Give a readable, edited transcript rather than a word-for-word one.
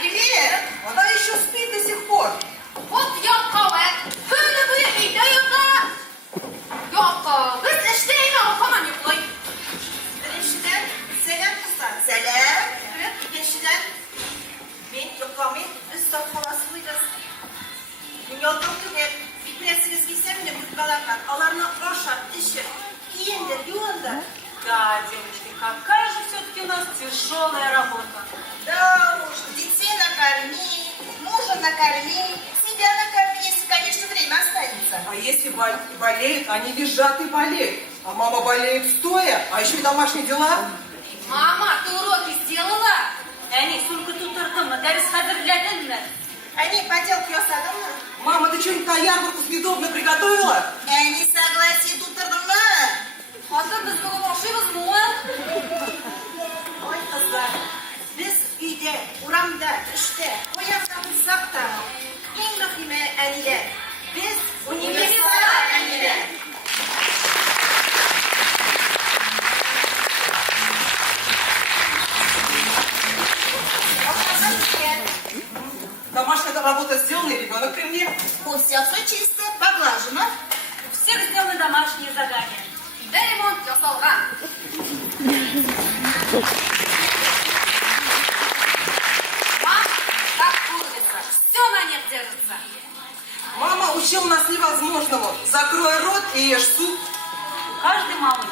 привет! Она еще спит до сих пор. Вот Якова, böyle böyle videoda. Yakov, biz işteyini okuman yuklay. Birinchiden, selam kızlar. Selam. Evet, ikkinchidan, men yo'qolmay, biz sotxonasiydamiz. Dunyoda o'qib, bilasizki, bilsam-da mutqalarman. Ularni oshab, ishib, kiyindir, yuvindir. Да, девочки, какая же все-таки у нас тяжелая работа. Да уж, детей накорми, мужа накорми, себя накорми, если, конечно, время останется. А если болеют, они лежат и болеют. А мама болеет стоя, а еще и домашние дела. Мама, ты уроки сделала? Они сумку тут ртом, дәріс хәзерләдеңме? Они поделки ясадыңмы? Мама, ты что-нибудь на ярмарку съедобно приготовила? Они согласие тутырдыңмы? Hozir biz bugun boshlaymiz-mi? Ой, kızlar, biz uyda, uramda, ishda, qo'yaqda bo'lsak da, eng muhimi anilar. Biz universal anilar. Домашняя работа сделана, и ребенок при мне. Пусть все чисто, поглажено. У всех сделаны домашние задания. Uyda remont yasalgan. Мам, как курица, все на нет держится. Мама учила нас невозможному. Закрой рот и ешь суп. У каждой мамы